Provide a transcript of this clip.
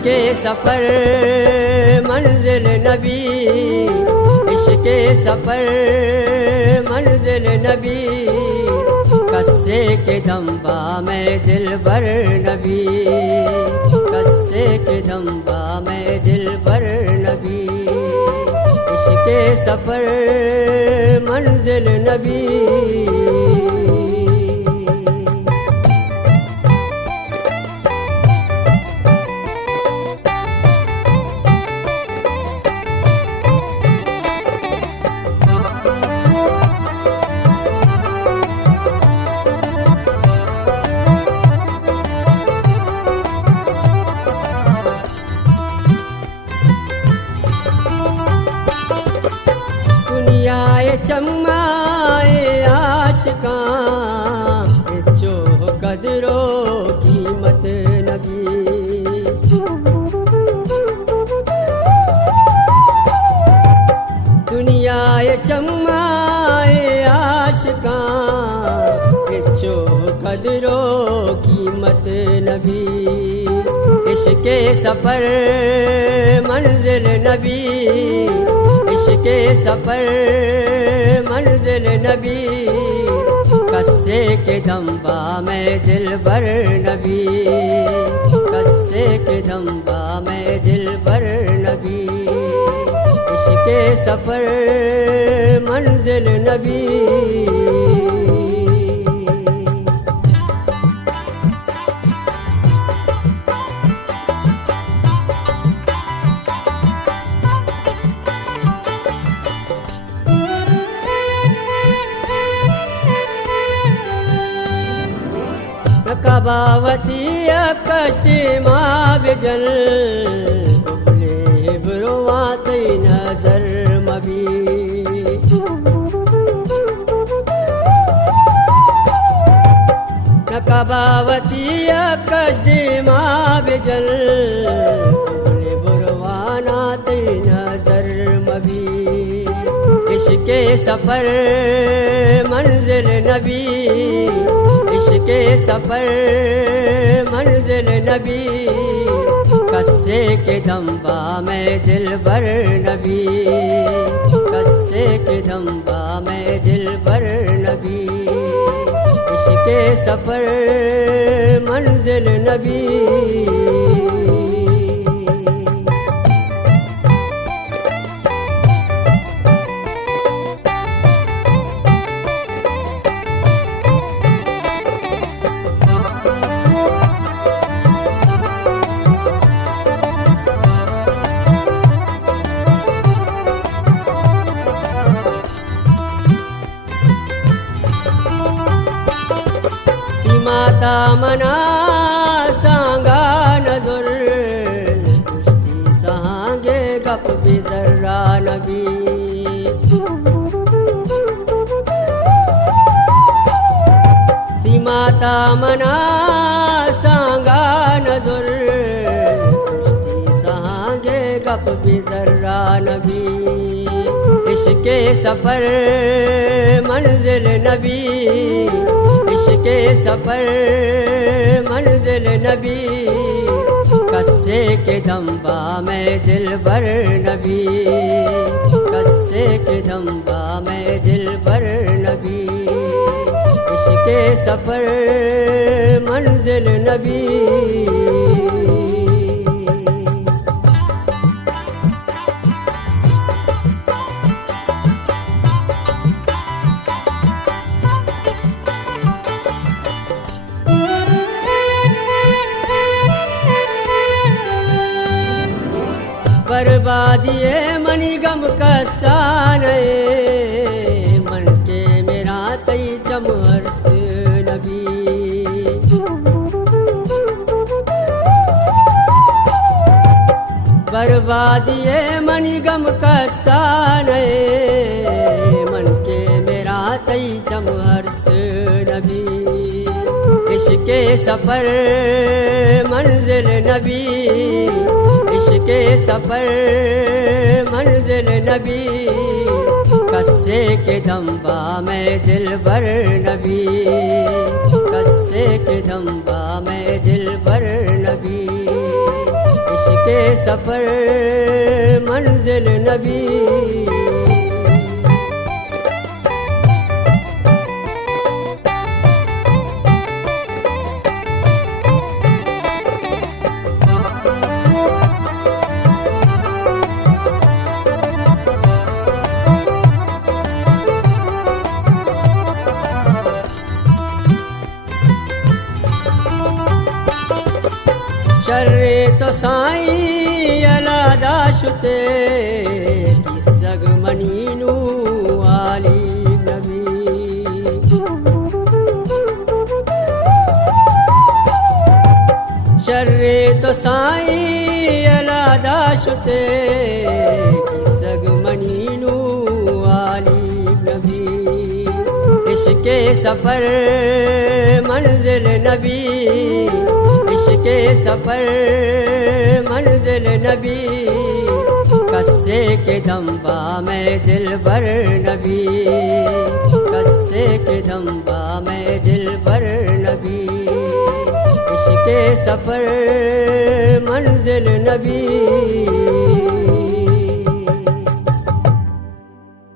इश्क़े सफ़र मंजिल नबी, इश्क़े सफ़र मंजिल नबी, कस्से के दम्बा में दिलबर नबी, कस्से के दम्बा में दिलबर नबी, इश्क़े सफ़र मंजिल नबी। दुनियाए चम्माए आशिकां, जो कदरो कीमत नबी, दुनियाए चम्माए आशिकां, जो कदरो कीमत नबी, इश्क़े सफ़र मंजिल नबी, इश्क़े सफ़र मंजिल नबी, कस्से के दम्बा में दिलबर नबी, कस्से के दम्बा में दिलबर नबी, इश्क़े सफ़र मंजिल नबी। कबावती कश्ती माबिजल, कुबले ब्रुवाती नजर मबी, कबावती कश्ती माबिजल, कुबले ब्रुवाती नजर मबी, इश्क़े सफ़र मंजिल नबी, इश्क़े सफ़र मंजिल नबी, कस्से के दम्बा में दिलबर नबी, कस्से के दम्बा में दिलबर नबी, इश्क़े सफ़र मंजिल नबी। माता मना सांगा नजर, कुश्ती सहांगे गप बिजर्रा नबी, माता मना सांगा नजर, कुश्ती सहांगे गप बिजर्रा नबी, इश्क़े सफ़र मंजिल नबी, इश्क़े सफ़र मंजिल नबी, कस्से के दम्बा में दिलबर नबी, कस्से के दम्बा में दिलबर नबी, इश्क़े सफ़र मंजिल नबी। बर्बादिए मणिगम का साने, मन के मेरा तई चमहर्ष नबी, बर्बादिए मणिगम का साने, मन के मेरा तई चमहर्ष नबी, इश्क़े सफ़र मंजिल नबी, इश्क़े सफ़र मंजिल नबी, कस्से के दम्बा में दिलबर नबी, कस्से के दम्बा में दिलबर नबी, इश्क़ सफ़र मंजिल नबी। शर्रे तो साईं अलादा शुते की सग मनीनू आली नबी। शर्रे तो साईं अलादा शुते की सग मनीनू आली नबी। इश्क़ सफ़र मंजिल नबी, इश्क़ सफ़र मंजिल नबी। कस्से के दम्बा में दिल बर नबी, कस्से के दम्बा में दिल बर नबी। इश्क़ सफ़र मंजिल नबी।